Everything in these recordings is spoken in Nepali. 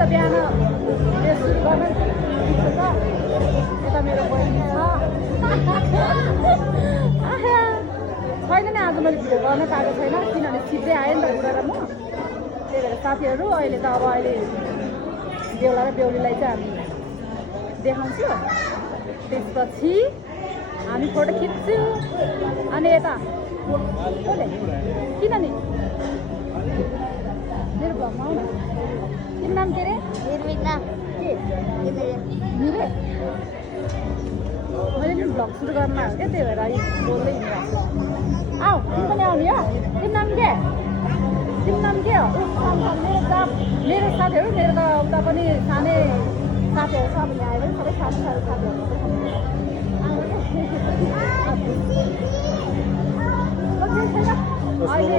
त बिहान सुरु गर्न यता मेरो बहिनी छ छैन नि आज मैले भिडियो गर्न पाएको छैन किनभने छिट्टै आयो नि त बुढा र म त्यही भएर साथीहरू अहिले त अब अहिले बेहुला र बेहुलीलाई चाहिँ हामी देखाउँछु त्यसपछि हामी फोटो खिच्छु अनि यता किन नि मेरो भ्लगमा आउनु तिम्रो नाम के अरे निर्मिता के मिरे मैले नि भ्लग सुरु गर्न आएको क्या त्यही भएर बोल्दै हिँडिरहेको आऊ तिमी पनि आउने हो तिम्रो नाम के हो मेरो साथीहरू मेरो त उता पनि सानै साथीहरू छ अब यहाँ आयो भने सबै साथीहरू अहिले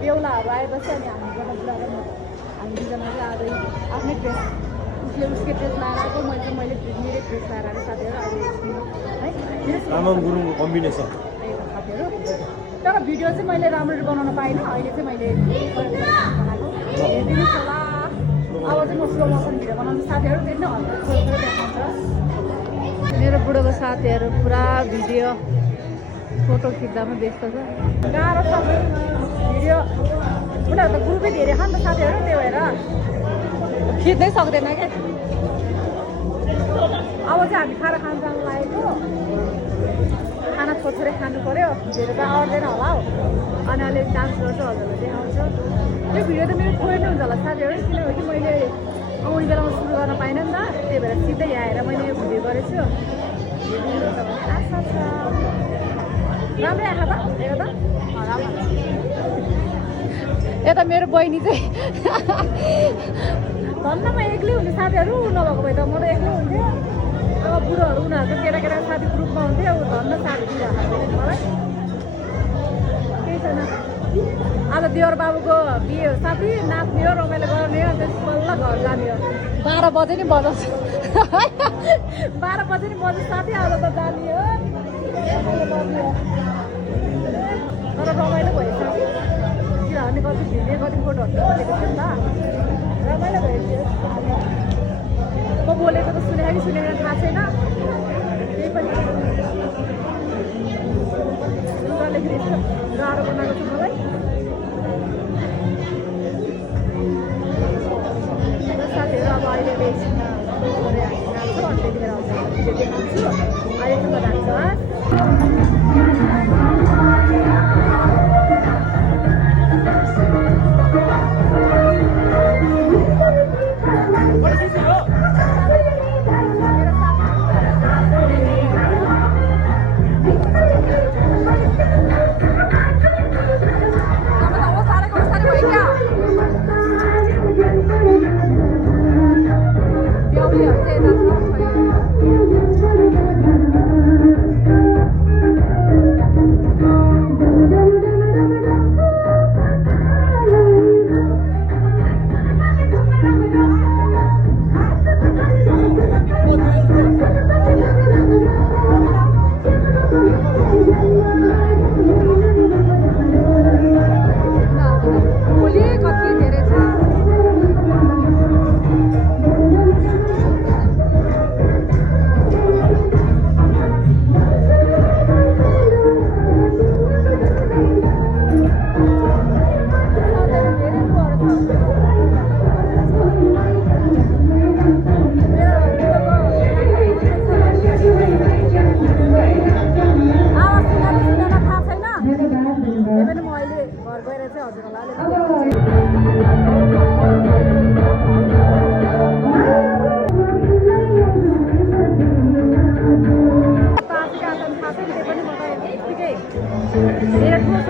बेहुलाहरू आएपछि अनि हामी दुईजना चाहिँ आज आफ्नै ड्रेस उसकै ड्रेस लगाएर आएको मैले मेरै ड्रेस लगाएर आएको साथीहरू अहिले है गुरुङको कम्बिनेसन साथीहरू तर भिडियो चाहिँ मैले राम्ररी बनाउन पाइनँ अहिले चाहिँ मैले बनाएको हेरिदिनुहोस् होला अब चाहिँ म स्लो मोसन भिडियो बनाउँछु साथीहरू फेरि नै हल्का छोडेर देखाउँछ मेरो बुढोको साथीहरू पुरा भिडियो फोटो खिच्दामा व्यस्त छ गाह्रो छ भिडियो उनीहरू त ग्रुपै धेरै छ नि त साथीहरू त्यही भएर खिच्नै सक्दैन क्या अब चाहिँ हामी खाना खान जानु लागेको खाना छोटछोटै खानु पऱ्यो धेरै त आउँदैन होला हौ अनि अलिक डान्स गर्छु हजुरलाई देखाउँछ त्यो भिडियो त मेरो थोरै नै हुन्छ होला साथीहरू किनभने मैले आउने बेलामा सुरु गर्न पाइनँ नि त त्यही भएर सिधै आएर मैले यो भिडियो गरेको छु आशा छ राम्रै आँखा त हेर त यता मेरो बहिनी चाहिँ धन्न म एक्लै हुने साथीहरू नभएको भए त म त एक्लै हुन्थ्यो अब बुढोहरू उनीहरूको केटा साथी ग्रुपमा हुन्थ्यो धन्न साथी दिइरहेको मलाई केही छैन आज देवर बाबुको बिहे साथी नाच्ने हो रमाइलो गर्ने हो त्यस बल्ल घर जाने हो 12 बजे नि बजाउँछ 12 बजे नि बजाउँछ साथी आज त जाने हो तर रमाइलो भयो साथी किनभने कति भिडियो कति फोटोहरू बोलेको थियो नि त रमाइलो भयो म बोलेको त सुनेको कि सुनेको थाहा छैन केही पनि लेखिदिन्छु गाह्रो बनाएको छ मलाई साथीहरू अब अहिले एकछिन हामी नाच्छु अनि त्यतिखेर आउँछ भिडियो देखाउँछु अहिलेसम्म राख्छ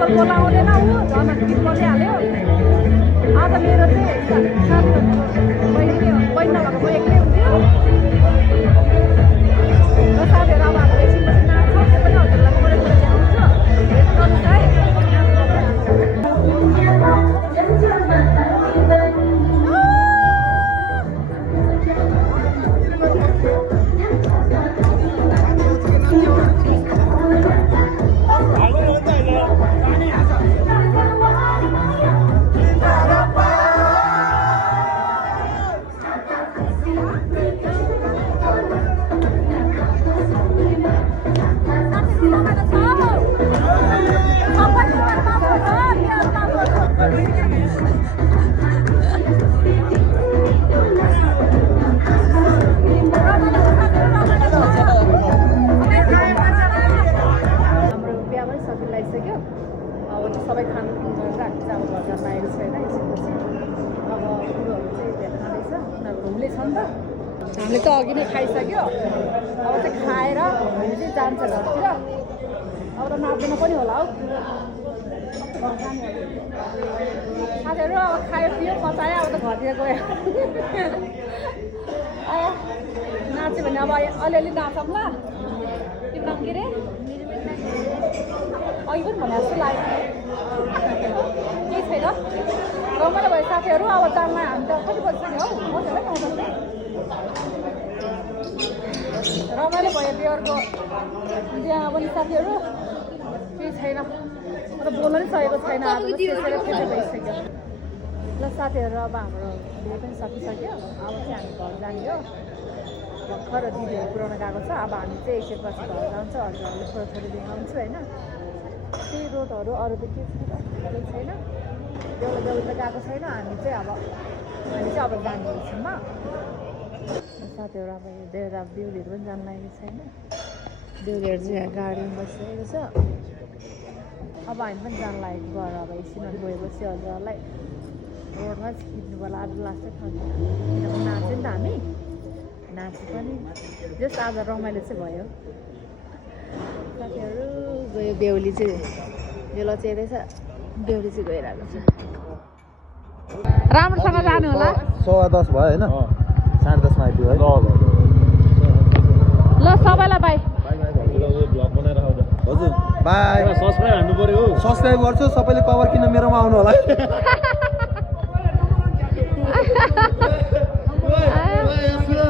बोलाउँदैन ऊ झन् गीत बोलिहाल्यो आज मेरो चाहिँ बहिनी नभएको म एक्लै हुन्थ्यो र साथीहरू अब हाम्रो एकछिनपछि नाच्छ त्यो पनि हजुरलाई थोरै देखाउँछु हेर्नुहोस् है जान लागेको छैन यसपछि अब कुरोहरू चाहिँ भेट्न रहेछ उनीहरू घुम्ले छ नि त हामीले त अघि नै खाइसक्यो अब चाहिँ खाएर हामी चाहिँ जान्छ घरतिर अब त नाच्दैन पनि होला हौ साथीहरू अब खायो पियो पचायो अब त घरतिर गयो नाच्यो भने अब अलिअलि नाचौँ ल तिम्रो नाम के रे अघि पनि भने जस्तो लाग्यो केही छैन रमाइलो भयो साथीहरू अब जानमा हामी त कति बजिसक्यो हौ बजेर 9 बज्यो रमाइलो भयो बिहारको बिहामा पनि साथीहरू केही छैन तर बोल्न नि सकेको छैन अब भइसक्यो ल साथीहरू अब हाम्रो बिहे पनि सकिसक्यो अब चाहिँ हामी घर जाने हो भर्खर दिदीहरू पुऱ्याउन गएको छ अब हामी चाहिँ एकछिनपछि घर जान्छ हजुरहरूले छोरा छोरी लिन आउँछु होइन त्यही रोडहरू अरू त के छैन केही छैन बेहुला बेहुली त गएको छैन हामी चाहिँ अब जाने एकछिनमा साथीहरू अब हेर्दै अब बेहुलीहरू पनि जानु लागेको छैन बेहुलीहरू चाहिँ यहाँ गाडीमा बसिरहेको छ अब हामी पनि जानु लागेको घर अब एकछिनहरू गएपछि हजुरहरूलाई रोडमा खिच्नु पर्ला आज लास्टै खान्छ किनभने नाच्यो नि त हामी नाच्यो पनि जस आज रमाइलो चाहिँ भयो साथीहरू गयो बेहुली चाहिँ बेला चेर्दैछ बेहुली चाहिँ गइरहेको छ राम्रोसँग जानु होला 10:15 भयो होइन 10:30 मा आइपुग्यो है ल सबैलाई बाई हजुर बाई सब्स्क्राइब हान्नु पर्यो सब्स्क्राइब गर्छु सबैले कभर किन मेरोमा आउनु होला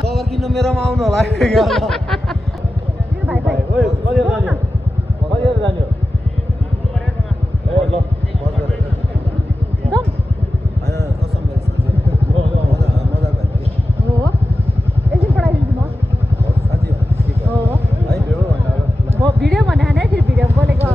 कभर किन मेरोमा आउनु होला भिडियो भने होइन फेरि भिडियो बोलेको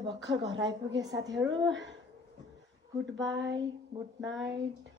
भर्खर घर आइपुगे साथीहरू गुड बाई, गुड नाइट।